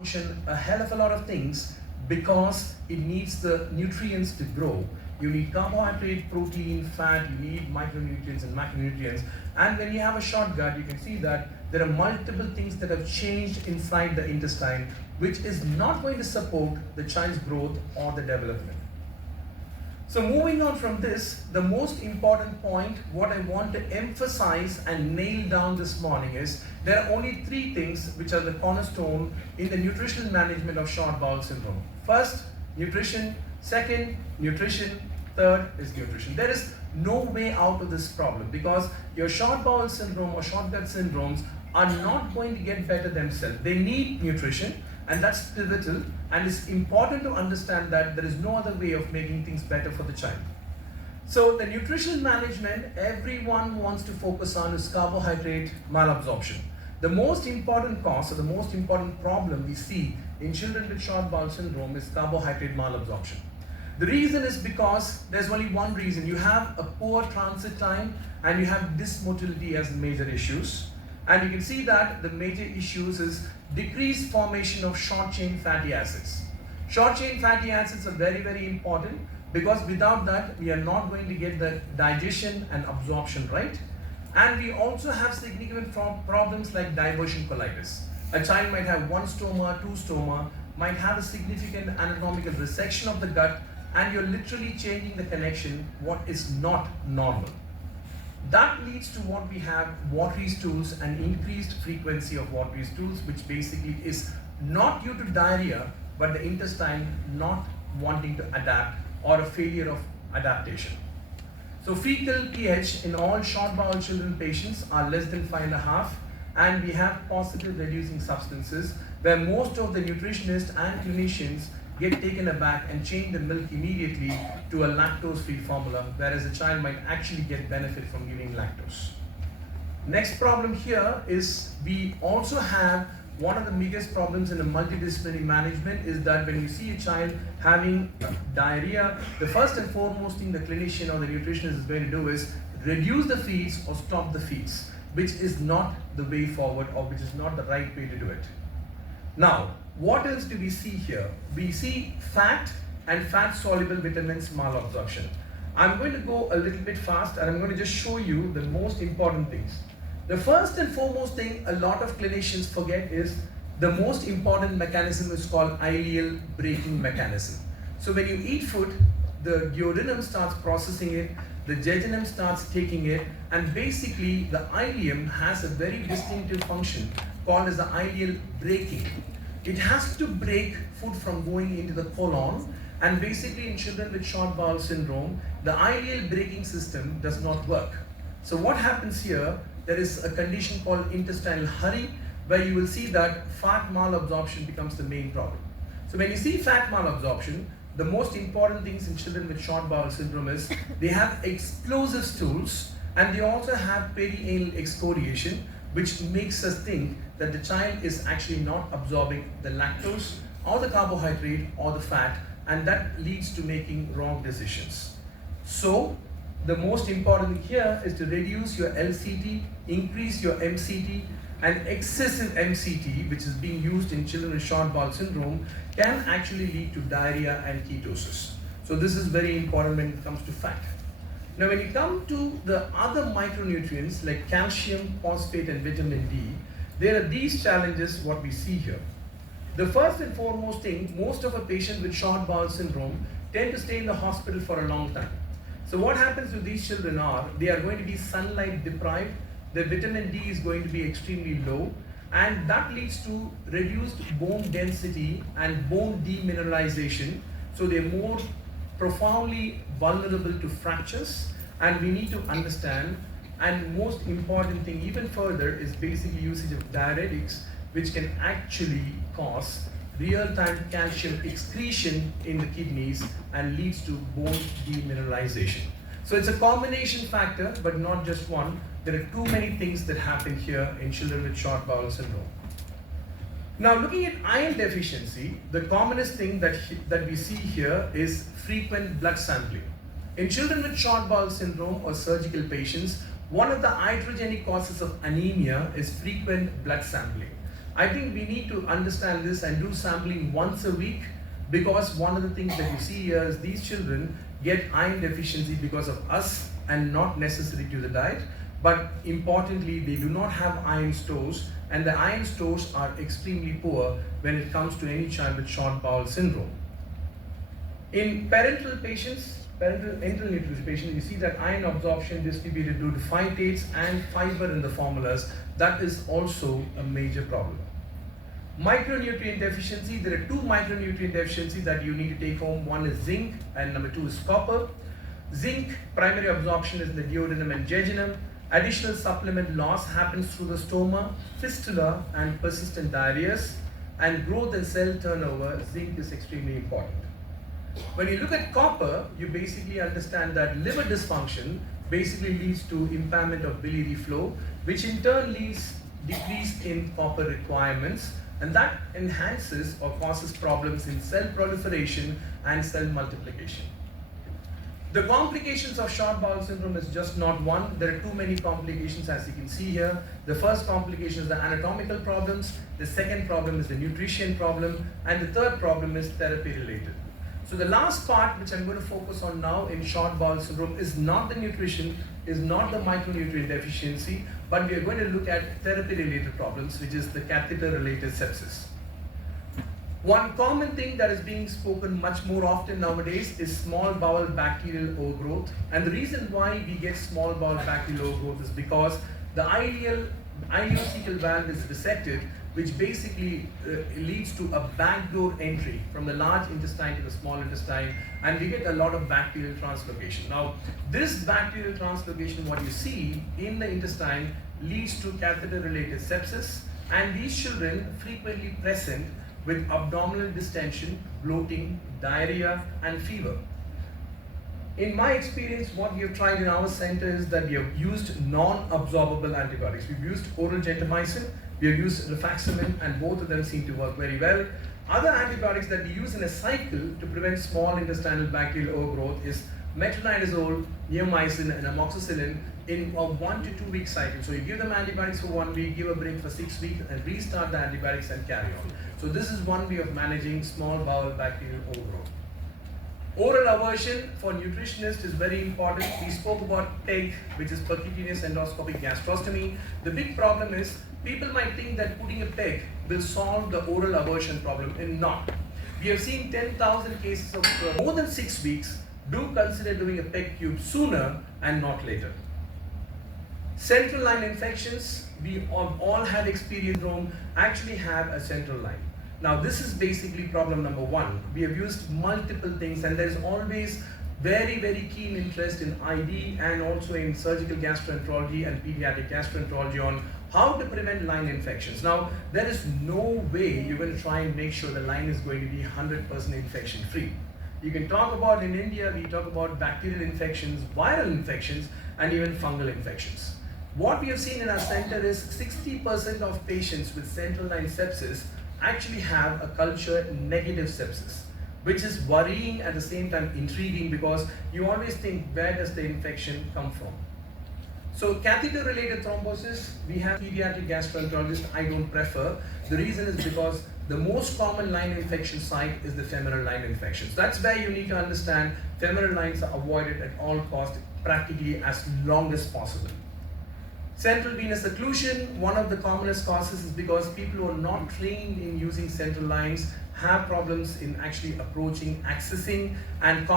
function a hell of a lot of things because it needs the nutrients to grow. You need carbohydrate, protein, fat, you need micronutrients and macronutrients. And when you have a short gut, you can see that there are multiple things that have changed inside the intestine, which is not going to support the child's growth or the development. So moving on from this, the most important point, what I want to emphasize and nail down this morning is there are only three things which are the cornerstone in the nutritional management of short bowel syndrome. First, nutrition. Second, nutrition. Third is nutrition. There is no way out of this problem because your short bowel syndrome or short gut syndromes are not going to get better themselves. They need nutrition, and that's pivotal, and it's important to understand that there is no other way of making things better for the child. So the nutritional management everyone wants to focus on is carbohydrate malabsorption. The most important cause or the most important problem we see in children with short bowel syndrome is carbohydrate malabsorption. The reason is because there's only one reason. You have a poor transit time and you have dysmotility as major issues. And you can see that the major issues is decreased formation of short chain fatty acids. Short chain fatty acids are very, very important because without that we are not going to get the digestion and absorption right. And we also have significant problems like diversion colitis. A child might have one stoma, two stoma, might have a significant anatomical resection of the gut, and you're literally changing the connection, what is not normal. That leads to what we have, watery stools and increased frequency of watery stools, which basically is not due to diarrhea, but the intestine not wanting to adapt or a failure of adaptation. So fecal pH in all short bowel children patients are less than 5.5, and we have positive reducing substances where most of the nutritionists and clinicians get taken aback and change the milk immediately to a lactose-free formula, whereas a child might actually get benefit from giving lactose. Next problem here is we also have one of the biggest problems in the multidisciplinary management is that when you see a child having diarrhea, the first and foremost thing the clinician or the nutritionist is going to do is reduce the feeds or stop the feeds, which is not the way forward or which is not the right way to do it. Now, what else do we see here? We see fat and fat-soluble vitamins malabsorption. I'm going to go a little bit fast and I'm going to just show you the most important things. The first and foremost thing a lot of clinicians forget is the most important mechanism is called ileal breaking mechanism. So when you eat food, the duodenum starts processing it, the jejunum starts taking it, and basically the ileum has a very distinctive function called as the ileal breaking. It has to break food from going into the colon, and basically in children with short bowel syndrome, the ileal breaking system does not work. So what happens here, there is a condition called intestinal hurry, where you will see that fat malabsorption becomes the main problem. So when you see fat malabsorption, the most important things in children with short bowel syndrome is they have explosive stools and they also have perianal excoriation, which makes us think that the child is actually not absorbing the lactose or the carbohydrate or the fat, and that leads to making wrong decisions. So the most important thing here is to reduce your LCT, increase your MCT, and excessive MCT, which is being used in children with short bowel syndrome, can actually lead to diarrhea and ketosis. So this is very important when it comes to fat. Now when you come to the other micronutrients like calcium, phosphate, and vitamin D, there are these challenges what we see here. The first and foremost thing, most of our patients with short bowel syndrome tend to stay in the hospital for a long time. So what happens to these children are, they are going to be sunlight deprived, their vitamin D is going to be extremely low, and that leads to reduced bone density and bone demineralization. So they're more profoundly vulnerable to fractures, and we need to understand, and most important thing even further is basically usage of diuretics, which can actually cause real-time calcium excretion in the kidneys and leads to bone demineralization. So it's a combination factor, but not just one. There are too many things that happen here in children with short bowel syndrome. Now looking at iron deficiency, the commonest thing that we see here is frequent blood sampling. In children with short bowel syndrome or surgical patients, one of the iatrogenic causes of anemia is frequent blood sampling. I think we need to understand this and do sampling once a week, because one of the things that you see here is these children get iron deficiency because of us and not necessarily to the diet. But importantly, they do not have iron stores, and the iron stores are extremely poor when it comes to any child with short bowel syndrome. In parental enteral nutrition patients, you see that iron absorption distributed due to phytates and fiber in the formulas. That is also a major problem. Micronutrient deficiency, there are two micronutrient deficiencies that you need to take home. One is zinc and number two is copper. Zinc primary absorption is in the duodenum and jejunum. Additional supplement loss happens through the stoma, fistula and persistent diarrheas, and growth and cell turnover. Zinc is extremely important. When you look at copper, you basically understand that liver dysfunction basically leads to impairment of biliary flow, which in turn leads decrease in copper requirements, and that enhances or causes problems in cell proliferation and cell multiplication. The complications of short bowel syndrome is just not one. There are too many complications, as you can see here. The first complication is the anatomical problems, the second problem is the nutrition problem, and the third problem is therapy related. So the last part which I'm going to focus on now in short bowel syndrome is not the nutrition, is not the micronutrient deficiency, but we are going to look at therapy related problems, which is the catheter related sepsis. One common thing that is being spoken much more often nowadays is small bowel bacterial overgrowth, and the reason why we get small bowel bacterial overgrowth is because the ileocecal valve is resected, which basically leads to a backdoor entry from the large intestine to the small intestine, and we get a lot of bacterial translocation. Now, this bacterial translocation, what you see in the intestine, leads to catheter-related sepsis, and these children frequently present with abdominal distension, bloating, diarrhea, and fever. In my experience, what we have tried in our center is that we have used non-absorbable antibiotics. We've used oral gentamicin, we have used rifaximin, and both of them seem to work very well. Other antibiotics that we use in a cycle to prevent small intestinal bacterial overgrowth is metronidazole, neomycin, and amoxicillin in a 1 to 2 week cycle. So you give them antibiotics for 1 week, give a break for 6 weeks, and restart the antibiotics and carry on. So this is one way of managing small bowel bacterial overgrowth. Oral aversion for nutritionists is very important. We spoke about PEG, which is percutaneous endoscopic gastrostomy. The big problem is people might think that putting a PEG will solve the oral aversion problem, and not. We have seen 10,000 cases of more than 6 weeks. Do consider doing a PEG tube sooner and not later. Central line infections, we all have experienced syndrome, actually have a central line. Now this is basically problem number one. We have used multiple things, and there's always very, very keen interest in ID and also in surgical gastroenterology and pediatric gastroenterology on how to prevent line infections. Now, there is no way you're going to try and make sure the line is going to be 100% infection free. You can talk about, in India, we talk about bacterial infections, viral infections, and even fungal infections. What we have seen in our center is 60% of patients with central line sepsis actually have a culture negative sepsis, which is worrying at the same time intriguing, because you always think, where does the infection come from? So catheter related thrombosis, we have pediatric gastroenterologist, I don't prefer. The reason is because the most common line infection site is the femoral line infections. That's where you need to understand femoral lines are avoided at all costs, practically as long as possible. Central venous occlusion, one of the commonest causes is because people who are not trained in using central lines have problems in actually approaching, accessing, and